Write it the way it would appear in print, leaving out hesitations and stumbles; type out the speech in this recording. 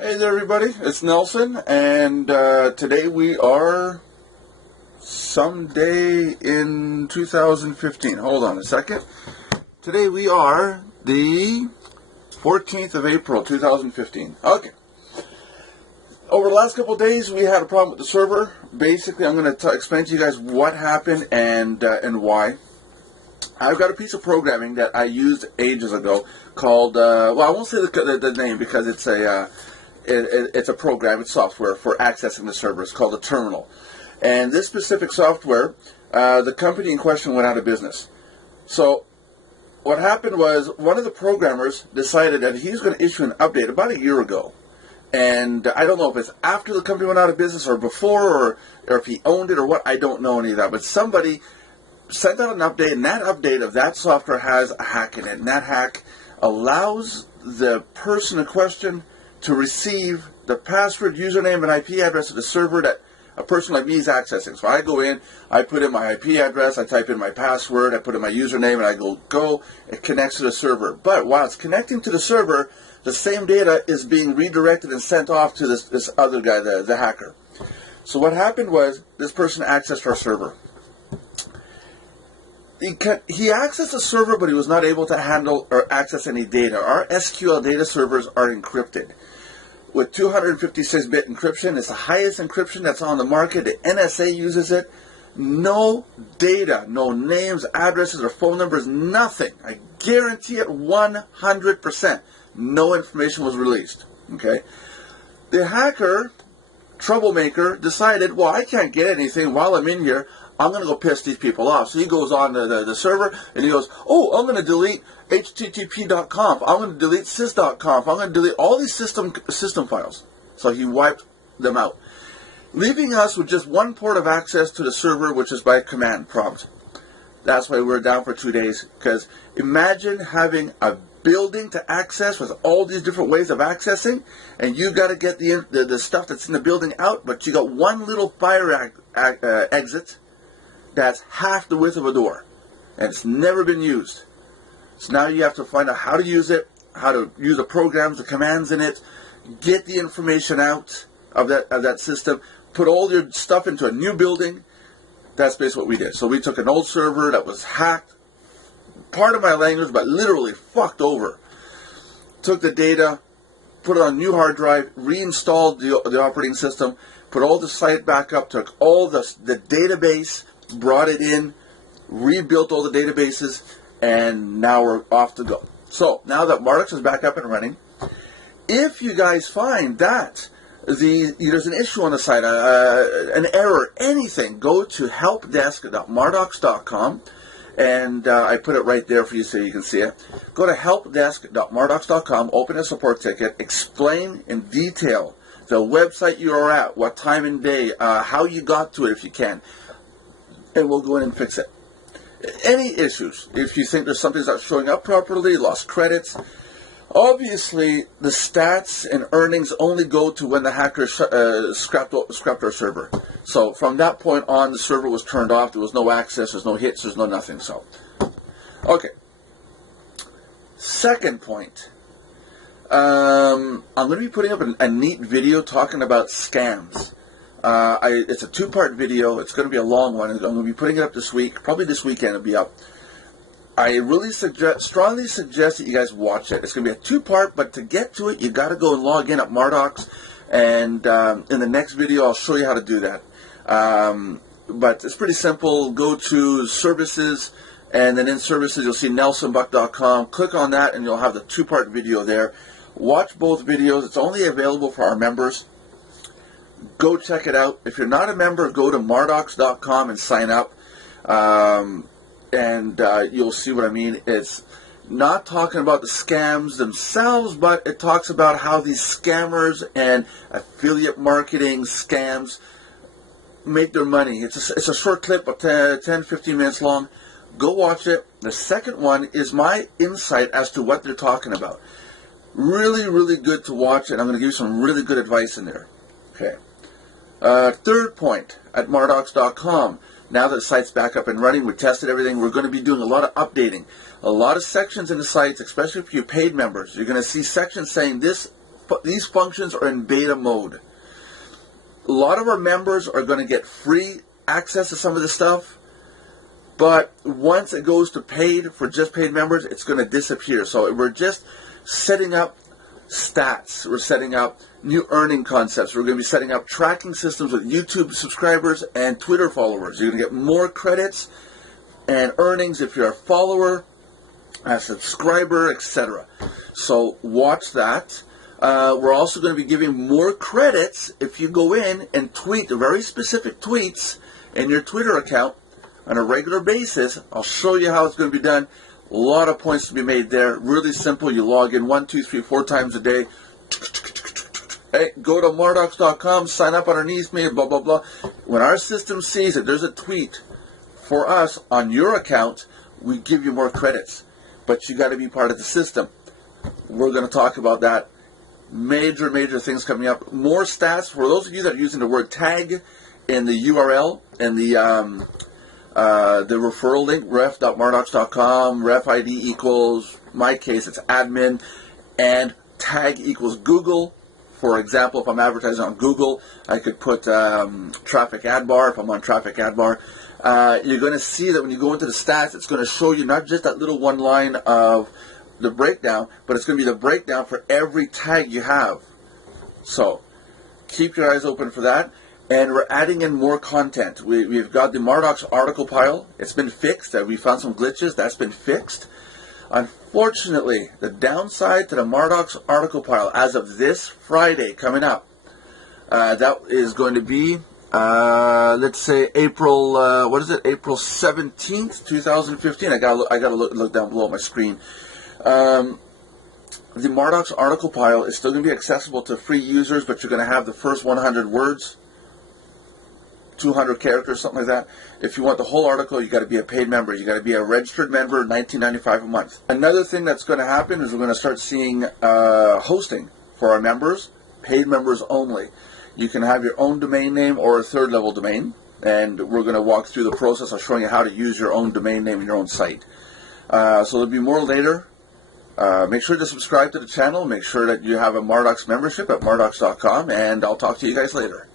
Hey there everybody, it's Nelson, and today we are someday in 2015. Hold on a second. Today we are the 14th of April 2015. Okay. Over the last couple of days we had a problem with the server. Basically I'm going to explain to you guys what happened and why. I've got a piece of programming that I used ages ago called, well, I won't say the name because it's a program, it's software for accessing the server. It's called a terminal. And this specific software, the company in question went out of business. So what happened was one of the programmers decided that he's going to issue an update about a year ago. And I don't know if it's after the company went out of business or before or if he owned it or what. I don't know any of that. But somebody sent out an update, and that update of that software has a hack in it. And that hack allows the person in question to receive the password, username, and IP address of the server that a person like me is accessing. So I go in, I put in my IP address, I type in my password, I put in my username, and I go, it connects to the server. But while it's connecting to the server, the same data is being redirected and sent off to this other guy, the hacker. So what happened was this person accessed our server. He accessed the server, but he was not able to handle or access any data. Our SQL data servers are encrypted with 256-bit encryption. It's the highest encryption that's on the market. The NSA uses it. No data, no names, addresses, or phone numbers, nothing. I guarantee it 100%. No information was released. Okay. The hacker, troublemaker, decided, well, I can't get anything while I'm in here. I'm going to go piss these people off. So he goes on to the server and he goes, oh, I'm going to delete http.conf. I'm going to delete sys.conf. I'm going to delete all these system files. So he wiped them out, leaving us with just one port of access to the server, which is by command prompt. That's why we were down for 2 days. Because imagine having a building to access with all these different ways of accessing, and you got to get the stuff that's in the building out, but you got one little fire exit that's half the width of a door, and it's never been used. So now you have to find out how to use it, how to use the programs, the commands in it, get the information out of that system, put all your stuff into a new building. That's basically what we did. So we took an old server that was hacked, part of my language, but literally fucked over. Took the data, put it on a new hard drive, reinstalled the operating system, put all the site back up, took all the database, brought it in, rebuilt all the databases, and now we're off to go. So now that Mardox is back up and running, if you guys find that there's an issue on the site, an error, anything, go to helpdesk.mardox.com, and I put it right there for you so you can see it. Go to helpdesk.mardox.com, open a support ticket, explain in detail the website you are at, what time and day, how you got to it if you can, and we'll go in and fix it. Any issues, if you think there's something's not showing up properly, lost credits, obviously the stats and earnings only go to when the hacker scrapped our server. So from that point on, the server was turned off. There was no access, there's no hits, there's no nothing. So, okay. Second point. I'm going to be putting up a neat video talking about scams. It's a two-part video. It's going to be a long one. I'm going to be putting it up this week. Probably this weekend it'll be up. I really strongly suggest that you guys watch it. It's going to be a two-part, but to get to it, you got to go and log in at Mardox. And in the next video, I'll show you how to do that. But it's pretty simple. Go to services, and then in services, you'll see nelsonbuck.com. Click on that, and you'll have the two-part video there. Watch both videos. It's only available for our members. Go check it out. If you're not a member, go to mardox.com and sign up. And you'll see what I mean. It's not talking about the scams themselves, but it talks about how these scammers and affiliate marketing scams make their money. It's a short clip of 10-15 minutes long. Go watch it. The second one is my insight as to what they're talking about. Really, really good to watch, and I'm going to give you some really good advice in there. Okay. Third point, at mardox.com. Now that the site's back up and running, we tested everything, we're going to be doing a lot of updating. A lot of sections in the sites, especially if you're paid members, you're going to see sections saying this these functions are in beta mode. A lot of our members are going to get free access to some of this stuff, but once it goes to paid, for just paid members, it's going to disappear. So we're just setting up stats. We're setting up new earning concepts. We're going to be setting up tracking systems with YouTube subscribers and Twitter followers. You're going to get more credits and earnings if you're a follower, a subscriber, etc. So watch that. We're also going to be giving more credits if you go in and tweet very specific tweets in your Twitter account on a regular basis. I'll show you how it's going to be done. A lot of points to be made there. Really simple. You log in 1, 2, 3, 4 times a day. Hey, go to mardocs.com, sign up underneath me, blah, blah, blah. When our system sees that there's a tweet for us on your account, we give you more credits. But you got to be part of the system. We're going to talk about that. Major things coming up. More stats for those of you that are using the word tag in the URL and the referral link, ref.mardocs.com, ref ID equals, my case, it's admin, and tag equals Google. For example, if I'm advertising on Google, I could put traffic ad bar if I'm on traffic ad bar. You're going to see that when you go into the stats, it's going to show you not just that little one line of the breakdown, but it's going to be the breakdown for every tag you have. So keep your eyes open for that. And we're adding in more content. We've got the Mardocs article pile. It's been fixed. We found some glitches. That's been fixed. Unfortunately, the downside to the Mardocs article pile as of this Friday coming up, that is going to be, let's say April, April 17th, 2015. I gotta look down below at my screen. The Mardocs article pile is still going to be accessible to free users, but you're going to have the first 100 words, 200 characters, something like that. If you want the whole article, you got to be a paid member. You got to be a registered member, $19.95 a month. Another thing that's going to happen is we're going to start seeing hosting for our members, paid members only. You can have your own domain name or a third level domain, and we're going to walk through the process of showing you how to use your own domain name and your own site. So there'll be more later. Make sure to subscribe to the channel. Make sure that you have a Mardocs membership at mardocs.com, and I'll talk to you guys later.